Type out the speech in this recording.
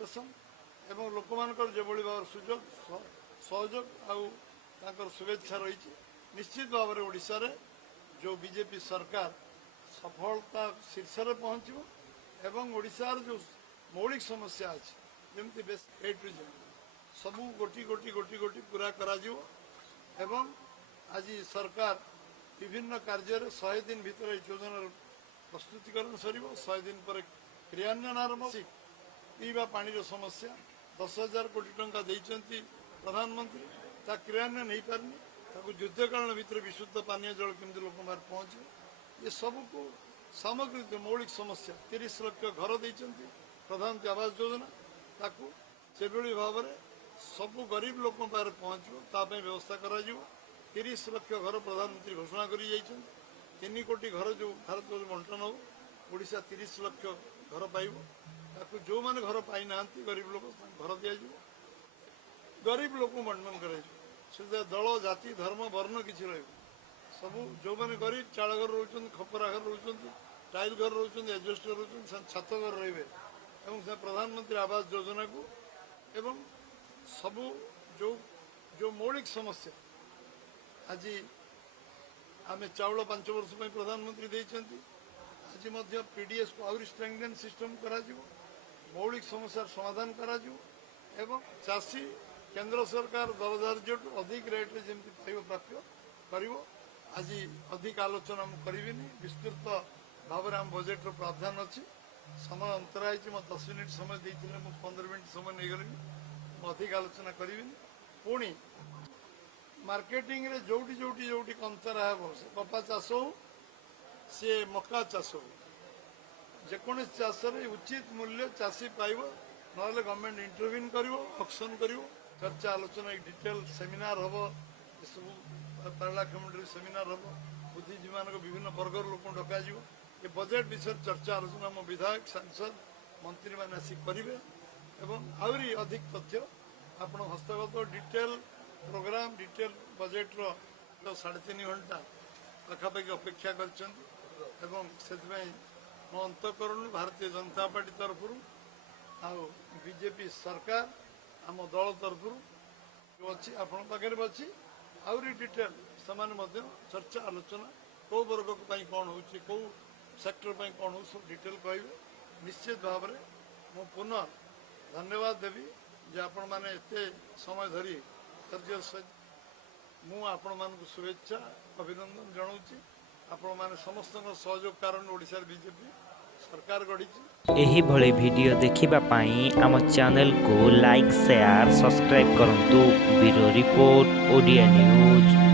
Representation एवं लोक मानकर जो भाव सुजोग सहयोग आउर शुभेच्छा रही निश्चित भाव में ओडिशा रे जो बीजेपी सरकार सफलता शीर्ष में पहुँचो एवं ओडिशार जो मौलिक समस्या अच्छी जमी बेस ए टू जेड सबू गोटी गोटी गोटी गोटी पूरा करा एवं आज सरकार विभिन्न कार्य 100 दिन भीतर योजना प्रस्तुतिकरण सर 100 दिन पर क्रियान्वयन आरंभ पीवा पानी समस्या 10,000 कोटी टंका देइचंती प्रधानमंत्री ता क्रियान्वयन नहीं पारनी ताकू युद्धकालीन भीतर विशुद्ध पानीय जल केमती लोक पहुँचे ये सबको सामग्री मौलिक समस्या 30 लाख घर देइचंती प्रधानमंत्री आवास योजना ताकू से भाव में सबू गरीब लोक पहुँचो व्यवस्था करा 30 लाख घर प्रधानमंत्री घोषणा कर 3 कोटी घर जो भारत बंटन हो ओडिशा 30 लाख घर पाइब ताकू जो माने घर पाई ना गरीब लोक घर दि गरीब लोक बंटन कर दल जाति धर्म वर्ण किसी सबू जो माने गरीब चाल घर रोच खपरा घर रोच टाइल घर रोच एडजस्टर रोच छात घर रे प्रधानमंत्री आवास योजना को एवं सबू जो जो मौलिक समस्या आज आम चाउल 5 वर्ष में प्रधानमंत्री देइचंती आज पीडीएस को आउरी स्ट्रेंथन सिस्टम करा मौलिक समस्या समाधान करा एवं चाषी केंद्र सरकार 10,000 अधिक रेट रे जेमती पाइब प्राप्य करिवो आज अधिक आलोचना करी विस्तृत भाव में आम बजेट प्रावधान अच्छी समय अंतराई 10 मिनिट समय देते 15 मिनिट समय नहीं गली अधिक आलोचना करी पुणी मार्केटिंग रे जोटी जोटी जोटी कंतरा हे से कपा चाष हो सी मका चाष हो जेकोसी चाष उचित मूल्य चाषी पाइब ना गवर्नमेंट इंटरव्यून कर ऑक्शन कर चर्चा आलोचना डिटेल सेमिनार हम सब पार्ला कमिटी सेमिनार हम बुद्धिजीवी मान विभिन्न वर्गर लोक डक ये बजेट विषय चर्चा आलोचना मो विधायक सांसद मंत्री मैंने आसिक करेंगे एवं आहरी अधिक तथ्य आप हस्तगत डिटेल प्रोग्राम डिटेल बजेट रो 3.5 घंटा पाखापाखि अपेक्षा कर मो अंतकरण भारतीय जनता पार्टी तरफ बीजेपी सरकार आम दल तरफ जो अच्छी आपण पाखे अच्छी आहरी डिटेल से चर्चा आलोचना कौ वर्ग कौन हो सेक्टर कौन हो सब डिटेल कहे निश्चित भाव में मु पुनः धन्यवाद देवी जे आपण माने एते समय धरी धैर्य सहित मु आपण मान शुभेच्छा अभिनंदन जनाऊँगी आपण माने समस्त सहयोग कारण ओडिशा बीजेपी सरकार गढ़ी एही भले वीडियो देखिबा पाई आम चैनल को लाइक शेयर सब्सक्राइब करंतु ब्यूरो रिपोर्ट ओडिया न्यूज।